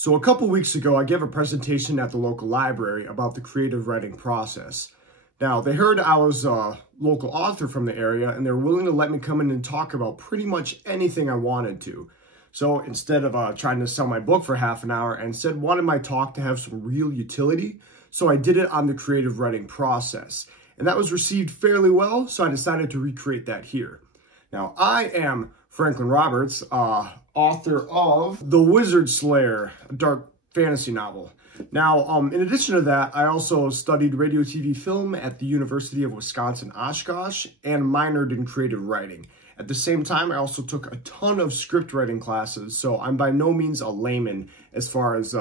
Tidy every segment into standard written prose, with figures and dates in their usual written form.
So a couple weeks ago, I gave a presentation at the local library about the creative writing process. Now, they heard I was a local author from the area, and they were willing to let me come in and talk about pretty much anything I wanted to. So instead of trying to sell my book for half an hour, I instead wanted my talk to have some real utility. So I did it on the creative writing process. And that was received fairly well, so I decided to recreate that here. Now, I am Franklin Roberts, author of The Wizard Slayer, a dark fantasy novel. Now, in addition to that, I also studied radio, TV, film at the University of Wisconsin-Oshkosh and minored in creative writing. At the same time, I also took a ton of script writing classes, so I'm by no means a layman as far as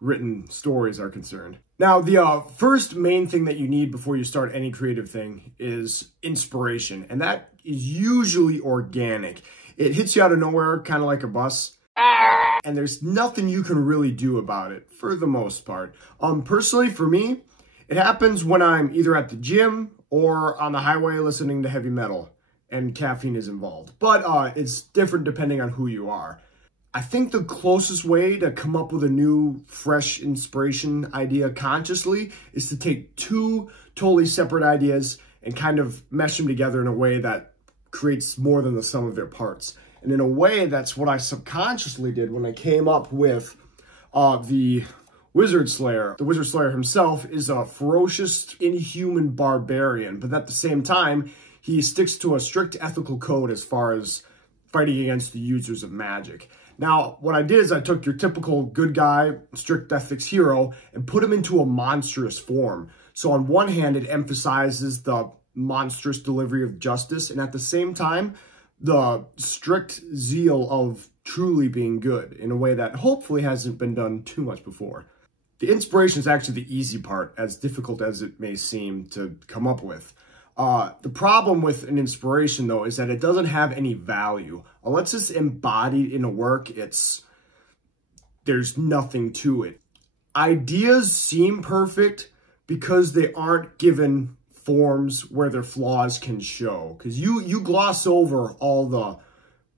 written stories are concerned. Now, the first main thing that you need before you start any creative thing is inspiration, and that is usually organic. It hits you out of nowhere, kind of like a bus, and there's nothing you can really do about it, for the most part. Personally, for me, it happens when I'm either at the gym or on the highway listening to heavy metal, and caffeine is involved. But it's different depending on who you are. I think the closest way to come up with a new, fresh inspiration idea consciously is to take two totally separate ideas and kind of mesh them together in a way that creates more than the sum of their parts. And in a way, that's what I subconsciously did when I came up with the Wizard Slayer. The Wizard Slayer himself is a ferocious, inhuman barbarian, but at the same time, he sticks to a strict ethical code as far as fighting against the users of magic. Now, what I did is I took your typical good guy, strict ethics hero, and put him into a monstrous form. So on one hand, it emphasizes the monstrous delivery of justice, and at the same time, the strict zeal of truly being good in a way that hopefully hasn't been done too much before. The inspiration is actually the easy part, as difficult as it may seem to come up with. The problem with an inspiration, though, is that it doesn't have any value. Unless it's embodied in a work, there's nothing to it. Ideas seem perfect because they aren't given forms where their flaws can show. Because you gloss over all the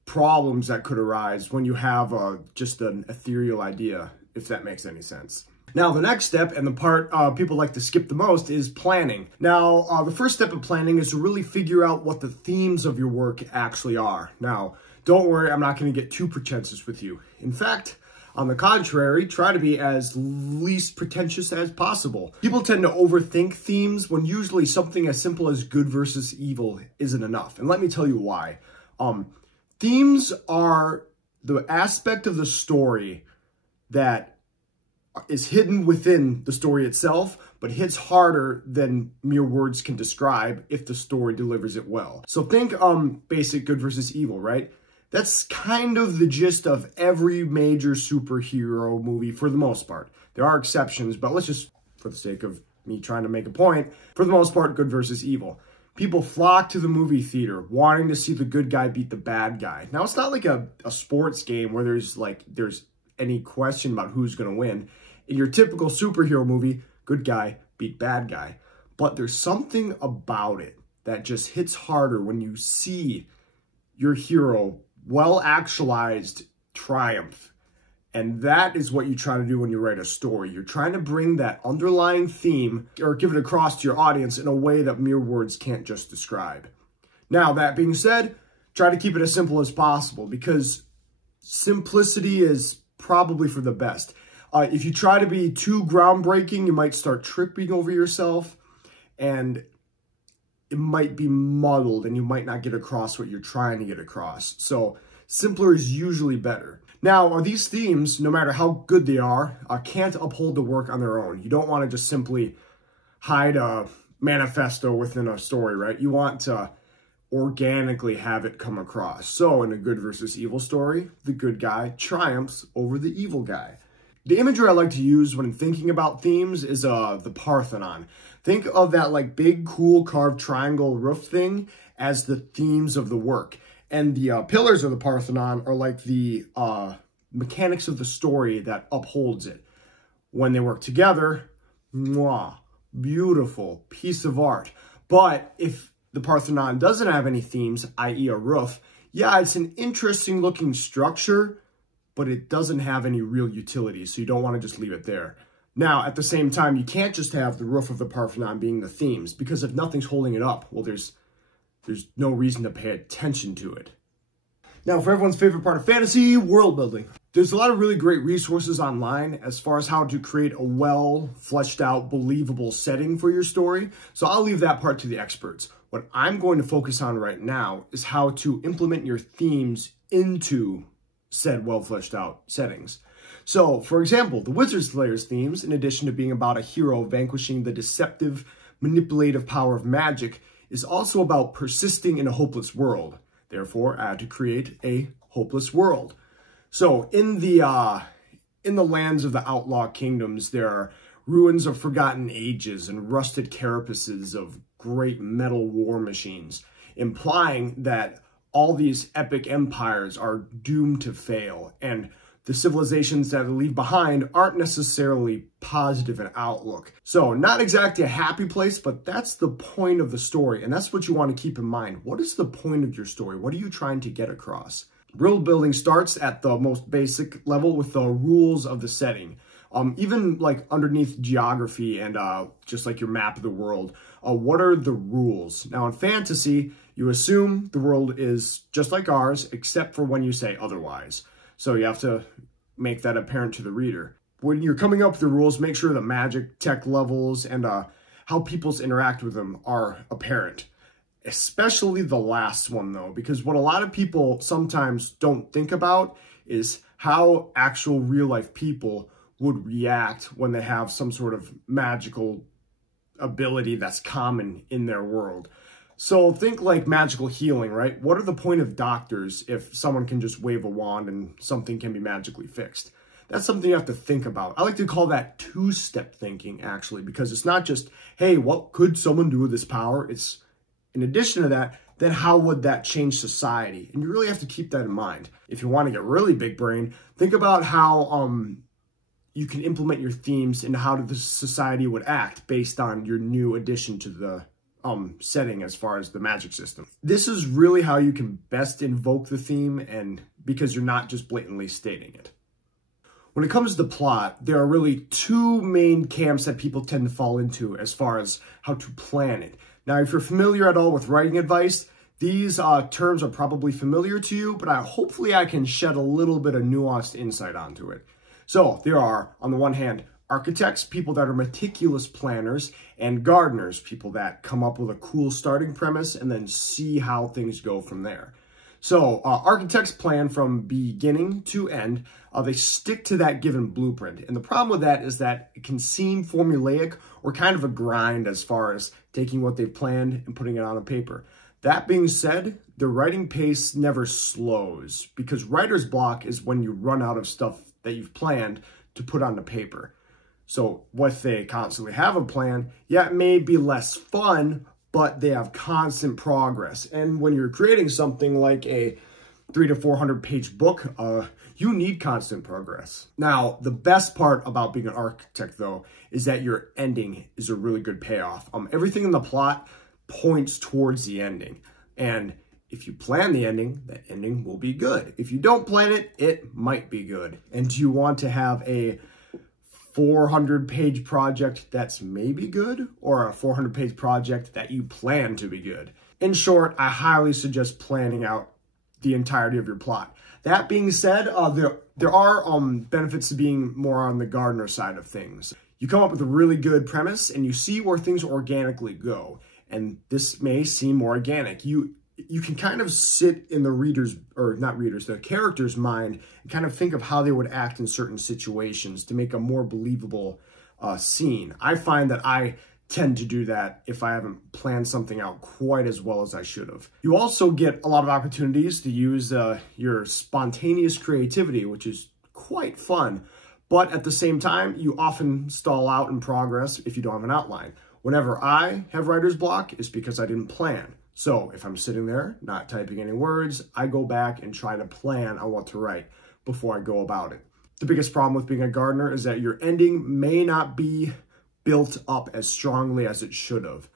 problems that could arise when you have just an ethereal idea, if that makes any sense. Now, the next step, and the part people like to skip the most, is planning. Now, the first step of planning is to really figure out what the themes of your work actually are. Now, don't worry, I'm not going to get too pretentious with you. In fact, on the contrary, try to be as least pretentious as possible. People tend to overthink themes when usually something as simple as good versus evil isn't enough. And let me tell you why. Themes are the aspect of the story that is hidden within the story itself, but hits harder than mere words can describe if the story delivers it well. So think basic good versus evil, right? That's kind of the gist of every major superhero movie for the most part. There are exceptions, but let's just, for the sake of me trying to make a point, for the most part, good versus evil. People flock to the movie theater wanting to see the good guy beat the bad guy. Now, it's not like a sports game where there's any question about who's going to win. In your typical superhero movie, good guy beat bad guy. But there's something about it that just hits harder when you see your hero well-actualized triumph. And that is what you try to do when you write a story. You're trying to bring that underlying theme or give it across to your audience in a way that mere words can't just describe. Now, that being said, try to keep it as simple as possible because simplicity is probably for the best. If you try to be too groundbreaking, you might start tripping over yourself and it might be muddled and you might not get across what you're trying to get across. So simpler is usually better. Now, these themes, no matter how good they are, can't uphold the work on their own. You don't want to just simply hide a manifesto within a story, right? You want to organically have it come across. So in a good versus evil story, the good guy triumphs over the evil guy. The imagery I like to use when thinking about themes is the Parthenon. Think of that big, cool carved triangle roof thing as the themes of the work. And the pillars of the Parthenon are like the mechanics of the story that upholds it. When they work together, mwah, beautiful piece of art. But if the Parthenon doesn't have any themes, i.e. a roof, yeah, it's an interesting looking structure, but it doesn't have any real utility, so you don't want to just leave it there. Now, at the same time, you can't just have the roof of the Parthenon being the themes, because if nothing's holding it up, well, there's no reason to pay attention to it. Now, for everyone's favorite part of fantasy, world building. There's a lot of really great resources online as far as how to create a well fleshed out, believable setting for your story. So I'll leave that part to the experts. What I'm going to focus on right now is how to implement your themes into said well fleshed out settings. So, for example, the Wizard Slayer's themes, in addition to being about a hero vanquishing the deceptive, manipulative power of magic, is also about persisting in a hopeless world. Therefore, I had to create a hopeless world. So, in the lands of the outlaw kingdoms, there are ruins of forgotten ages and rusted carapaces of great metal war machines, implying that all these epic empires are doomed to fail, and the civilizations that they leave behind aren't necessarily positive in outlook. So, not exactly a happy place, but that's the point of the story, and that's what you want to keep in mind. What is the point of your story? What are you trying to get across? World building starts at the most basic level with the rules of the setting. Even like underneath geography and just like your map of the world, what are the rules? Now, in fantasy, you assume the world is just like ours, except for when you say otherwise. So you have to make that apparent to the reader. When you're coming up with the rules, make sure the magic, tech levels, and how peoples interact with them are apparent. Especially the last one, though, because what a lot of people sometimes don't think about is how actual real-life people would react when they have some sort of magical ability that's common in their world. So think like magical healing, right? What are the point of doctors if someone can just wave a wand and something can be magically fixed? That's something you have to think about. I like to call that two-step thinking, actually, because it's not just, hey, what could someone do with this power? It's, in addition to that, then how would that change society? And you really have to keep that in mind. If you want to get really big brain, think about how you can implement your themes and how the society would act based on your new addition to the setting as far as the magic system. This is really how you can best invoke the theme, and because you're not just blatantly stating it. When it comes to the plot, there are really two main camps that people tend to fall into as far as how to plan it. Now, if you're familiar at all with writing advice, these terms are probably familiar to you, but hopefully I can shed a little bit of nuanced insight onto it. So there are, on the one hand, architects, people that are meticulous planners, and gardeners, people that come up with a cool starting premise and then see how things go from there. So architects plan from beginning to end. They stick to that given blueprint. And the problem with that is that it can seem formulaic or kind of a grind as far as taking what they've planned and putting it on a paper. That being said, the writing pace never slows, because writer's block is when you run out of stuff that you've planned to put on the paper. So what they constantly have a plan, yeah, it may be less fun, but they have constant progress. And when you're creating something like a 300 to 400 page book, you need constant progress. Now, the best part about being an architect, though, is that your ending is a really good payoff. Everything in the plot points towards the ending. And if you plan the ending, that ending will be good. If you don't plan it, it might be good. And do you want to have a 400-page project that's maybe good, or a 400-page project that you plan to be good? In short, I highly suggest planning out the entirety of your plot. That being said, there are benefits to being more on the gardener side of things. You come up with a really good premise and you see where things organically go. And this may seem more organic. You can kind of sit in the the character's mind and kind of think of how they would act in certain situations to make a more believable scene. I find that I tend to do that if I haven't planned something out quite as well as I should have. You also get a lot of opportunities to use your spontaneous creativity, which is quite fun. But at the same time, you often stall out in progress if you don't have an outline. Whenever I have writer's block, it's because I didn't plan. So if I'm sitting there, not typing any words, I go back and try to plan on what to write before I go about it. The biggest problem with being a gardener is that your ending may not be built up as strongly as it should have.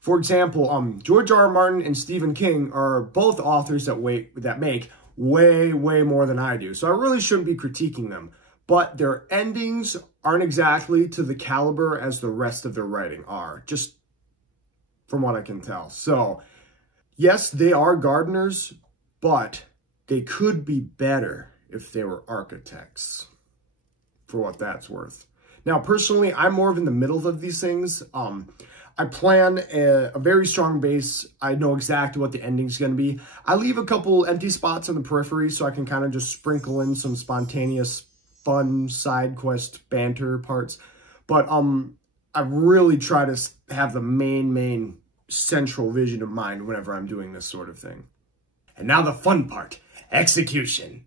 For example, George R.R. Martin and Stephen King are both authors that make way, way more than I do. So I really shouldn't be critiquing them. But their endings aren't exactly to the caliber as the rest of their writing are, just from what I can tell. So, yes, they are gardeners, but they could be better if they were architects, for what that's worth. Now, personally, I'm more of in the middle of these things. I plan a very strong base. I know exactly what the ending's going to be. I leave a couple empty spots on the periphery so I can kind of just sprinkle in some spontaneous, fun side quest banter parts. But I really try to have the main central vision in mind whenever I'm doing this sort of thing. And now the fun part, execution.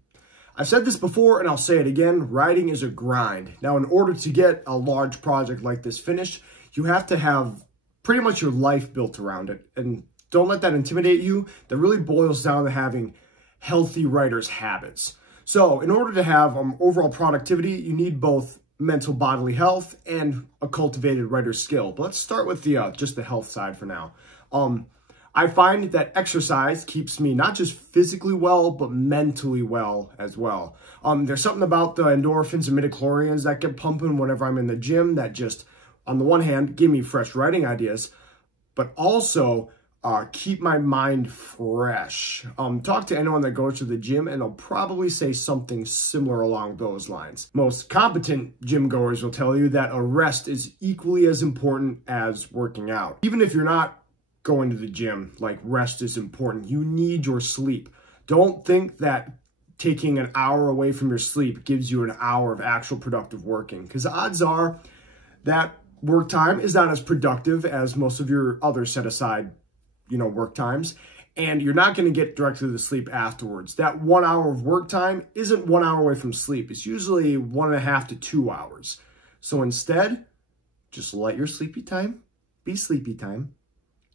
I've said this before and I'll say it again, writing is a grind. Now, in order to get a large project like this finished, you have to have pretty much your life built around it. And don't let that intimidate you. That really boils down to having healthy writer's habits. So in order to have overall productivity, you need both mental bodily health and a cultivated writer's skill. But let's start with the just the health side for now. I find that exercise keeps me not just physically well, but mentally well as well. There's something about the endorphins and midichlorians that get pumping whenever I'm in the gym that just, on the one hand, give me fresh writing ideas, but also keep my mind fresh. Talk to anyone that goes to the gym and they'll probably say something similar along those lines. Most competent gym goers will tell you that a rest is equally as important as working out. Even if you're not going to the gym, like, rest is important. You need your sleep. Don't think that taking an hour away from your sleep gives you an hour of actual productive working, because the odds are that work time is not as productive as most of your other set aside, work times, and you're not going to get directly to the sleep afterwards. That 1 hour of work time isn't 1 hour away from sleep. It's usually 1.5 to 2 hours. So instead, just let your sleepy time be sleepy time,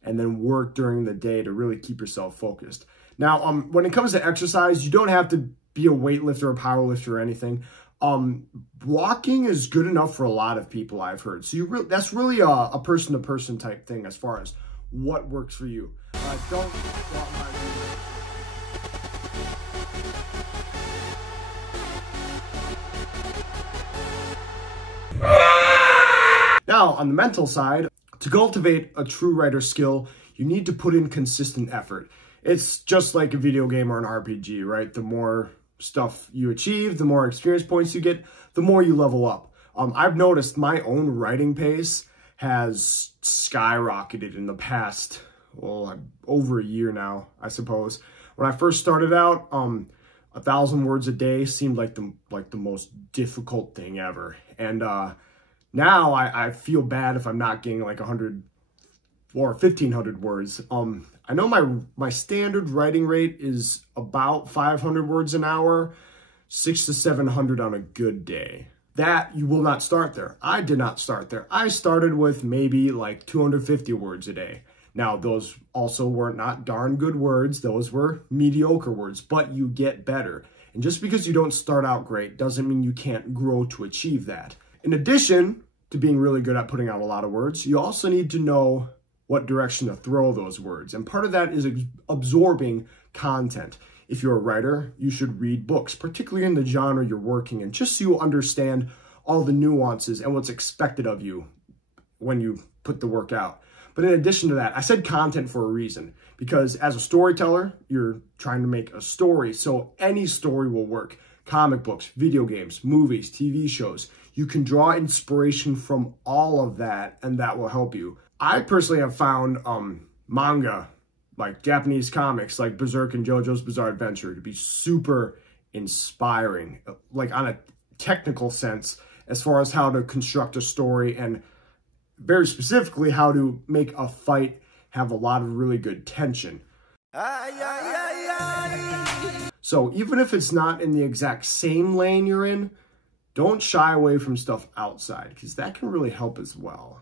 and then work during the day to really keep yourself focused. Now, when it comes to exercise, you don't have to be a weightlifter or powerlifter or anything. Walking is good enough for a lot of people, I've heard. So that's really a person-to-person type thing as far as what works for you. Don't go out my Now, on the mental side, to cultivate a true writer skill, you need to put in consistent effort. It's just like a video game or an RPG, right? The more stuff you achieve, the more experience points you get, the more you level up. I've noticed my own writing pace has skyrocketed in the past, over a year now, I suppose. When I first started out, 1,000 words a day seemed like the most difficult thing ever. And now I feel bad if I'm not getting like 100 or 1,500 words. I know my standard writing rate is about 500 words an hour, 600 to 700 on a good day. That you will not start there. I did not start there. I started with maybe like 250 words a day. Now, those also were not darn good words. Those were mediocre words, but you get better. And just because you don't start out great doesn't mean you can't grow to achieve that. In addition to being really good at putting out a lot of words, you also need to know what direction to throw those words. And part of that is absorbing content. If you're a writer, you should read books, particularly in the genre you're working in, just so you understand all the nuances and what's expected of you when you put the work out. But in addition to that, I said content for a reason, because as a storyteller, you're trying to make a story, so any story will work. Comic books, video games, movies, TV shows. You can draw inspiration from all of that, and that will help you. I personally have found manga, like Japanese comics, like Berserk and JoJo's Bizarre Adventure, to be super inspiring, like on a technical sense, as far as how to construct a story and very specifically how to make a fight have a lot of really good tension. So even if it's not in the exact same lane you're in, don't shy away from stuff outside, because that can really help as well.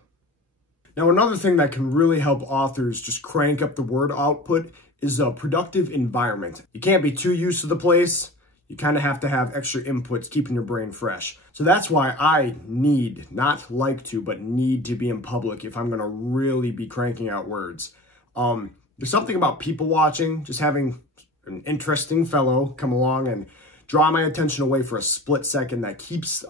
Now, another thing that can really help authors just crank up the word output is a productive environment. You can't be too used to the place. You kind of have to have extra inputs keeping your brain fresh. So that's why I need, not like to, but need to be in public if I'm going to really be cranking out words. There's something about people watching, just having an interesting fellow come along and draw my attention away for a split second that keeps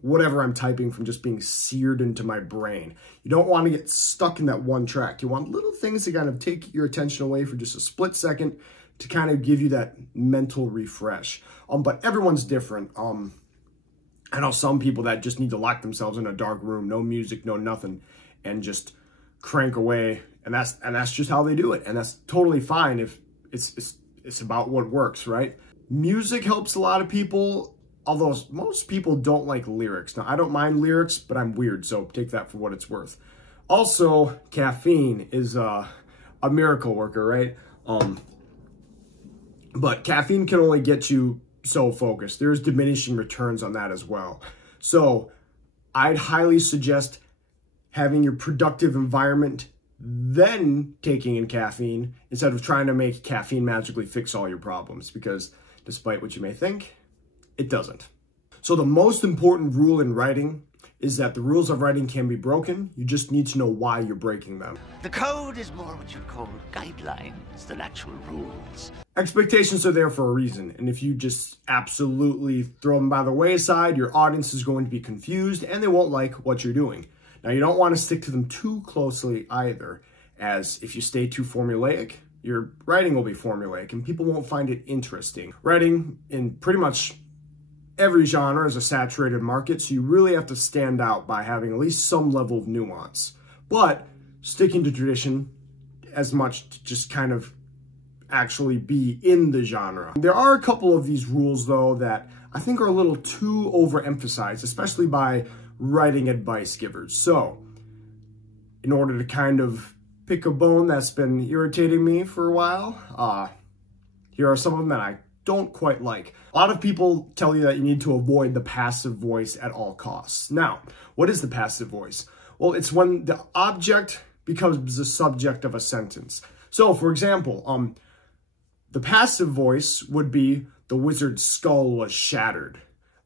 whatever I'm typing from just being seared into my brain. You don't want to get stuck in that one track. You want little things to kind of take your attention away for just a split second to kind of give you that mental refresh. But everyone's different. I know some people that just need to lock themselves in a dark room, no music, no nothing, and just crank away. And that's just how they do it. And that's totally fine if it's about what works, right? Music helps a lot of people, although most people don't like lyrics. Now, I don't mind lyrics, but I'm weird, so take that for what it's worth. Also, caffeine is a miracle worker, right? But caffeine can only get you so focused. There's diminishing returns on that as well. So I'd highly suggest having your productive environment, then taking in caffeine, instead of trying to make caffeine magically fix all your problems, because despite what you may think, it doesn't. So the most important rule in writing is that the rules of writing can be broken. You just need to know why you're breaking them. The code is more what you'd call guidelines than actual rules. Expectations are there for a reason, and if you just absolutely throw them by the wayside, your audience is going to be confused and they won't like what you're doing. Now, you don't want to stick to them too closely either, as if you stay too formulaic, your writing will be formulaic and people won't find it interesting. Writing in pretty much every genre is a saturated market, so you really have to stand out by having at least some level of nuance, but sticking to tradition as much to just kind of actually be in the genre. There are a couple of these rules, though, that I think are a little too overemphasized, especially by writing advice givers. So, in order to kind of pick a bone that's been irritating me for a while, here are some of them that I don't quite like. A lot of people tell you that you need to avoid the passive voice at all costs. Now, what is the passive voice? Well, it's when the object becomes the subject of a sentence. So, for example, the passive voice would be the wizard's skull was shattered.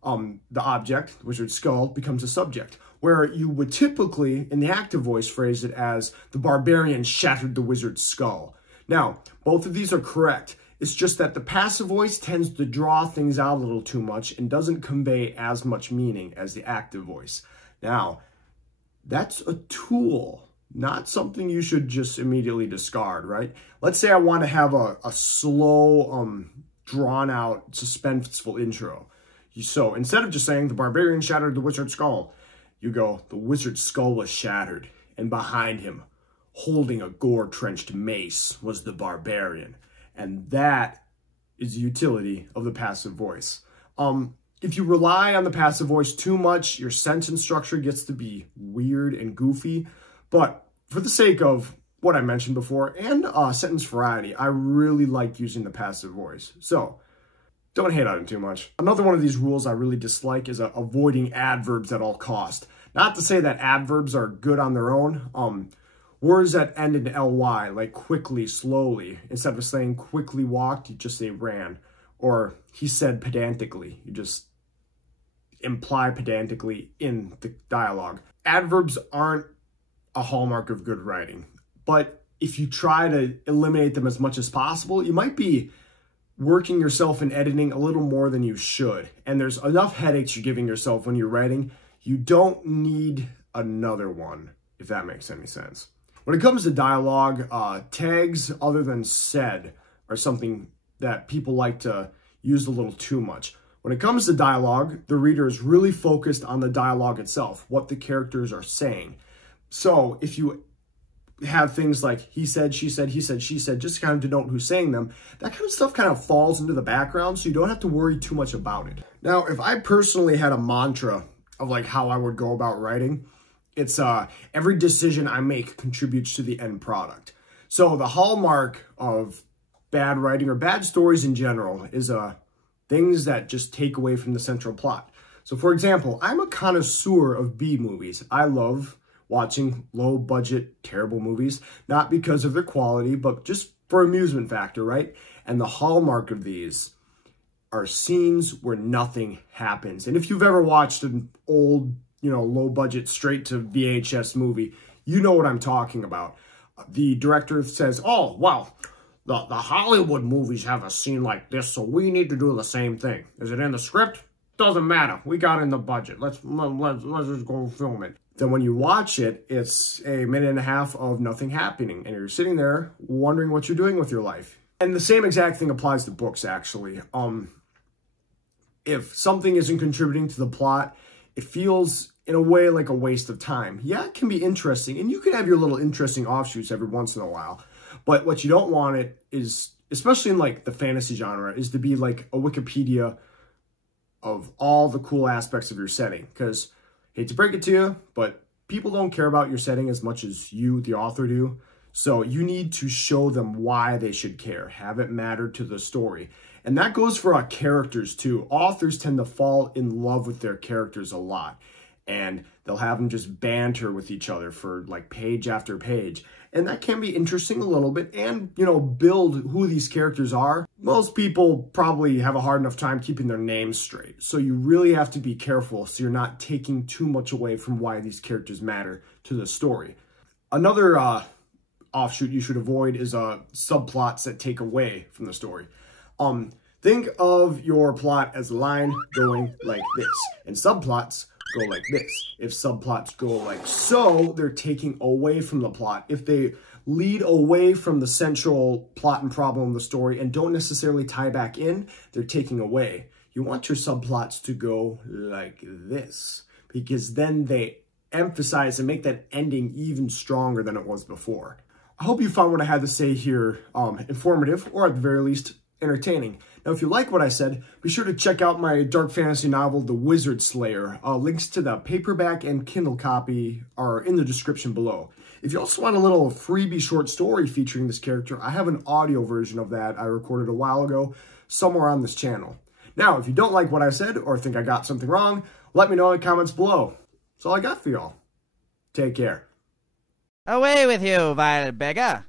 The object, the wizard's skull, becomes a subject, where you would typically, in the active voice, phrase it as the barbarian shattered the wizard's skull. Now, both of these are correct. It's just that the passive voice tends to draw things out a little too much and doesn't convey as much meaning as the active voice. Now, that's a tool, not something you should just immediately discard, right? Let's say I want to have a slow, drawn-out, suspenseful intro. So instead of just saying, the barbarian shattered the wizard's skull, you go, the wizard's skull was shattered, and behind him, holding a gore-trenched mace, was the barbarian. And that is the utility of the passive voice. If you rely on the passive voice too much, your sentence structure gets to be weird and goofy. But for the sake of what I mentioned before and sentence variety, I really like using the passive voice. So don't hate on it too much. Another one of these rules I really dislike is avoiding adverbs at all cost. Not to say that adverbs are good on their own. Words that end in ly, like quickly, slowly, instead of saying quickly walked, you just say ran. Or he said pedantically, you just imply pedantically in the dialogue. Adverbs aren't a hallmark of good writing, but if you try to eliminate them as much as possible, you might be working yourself in editing a little more than you should. And there's enough headaches you're giving yourself when you're writing. You don't need another one, if that makes any sense. When it comes to dialogue, tags other than said are something that people like to use a little too much. When it comes to dialogue, the reader is really focused on the dialogue itself, what the characters are saying. So if you have things like he said, she said, he said, she said, just kind of denote who's saying them, that kind of stuff kind of falls into the background, so you don't have to worry too much about it. Now, if I personally had a mantra of like how I would go about writing, it's every decision I make contributes to the end product. So the hallmark of bad writing or bad stories in general is things that just take away from the central plot. So for example, I'm a connoisseur of B movies. I love watching low budget, terrible movies, not because of their quality, but just for amusement factor, right? And the hallmark of these are scenes where nothing happens. And if you've ever watched an old, low budget straight to VHS movie, you know what I'm talking about. The director says, oh, wow, the Hollywood movies have a scene like this, so we need to do the same thing. Is it in the script? Doesn't matter. We got it in the budget. Let's just go film it. Then when you watch it, it's a minute and a half of nothing happening, and you're sitting there wondering what you're doing with your life. And the same exact thing applies to books, actually. If something isn't contributing to the plot, it feels, in a way, like a waste of time. Yeah, it can be interesting, and you can have your little interesting offshoots every once in a while. But what you don't want it is, especially in, like, the fantasy genre, is to be, like, a Wikipedia of all the cool aspects of your setting. Because, hate to break it to you, but people don't care about your setting as much as you, the author, do. So you need to show them why they should care. Have it matter to the story. And that goes for our characters too. Authors tend to fall in love with their characters a lot. And they'll have them just banter with each other for like page after page. And that can be interesting a little bit and, you know, build who these characters are. Most people probably have a hard enough time keeping their names straight. So you really have to be careful so you're not taking too much away from why these characters matter to the story. Another offshoot you should avoid is subplots that take away from the story. Think of your plot as a line going like this, and subplots go like this. If subplots go like so, they're taking away from the plot. If they lead away from the central plot and problem of the story and don't necessarily tie back in, they're taking away. You want your subplots to go like this, because then they emphasize and make that ending even stronger than it was before. I hope you found what I had to say here informative, or at the very least, entertaining. Now, if you like what I said, be sure to check out my dark fantasy novel, The Wizard Slayer. Links to the paperback and Kindle copy are in the description below. If you also want a little freebie short story featuring this character, I have an audio version of that I recorded a while ago somewhere on this channel. Now, if you don't like what I said or think I got something wrong, let me know in the comments below. That's all I got for y'all. Take care. Away with you, vile beggar!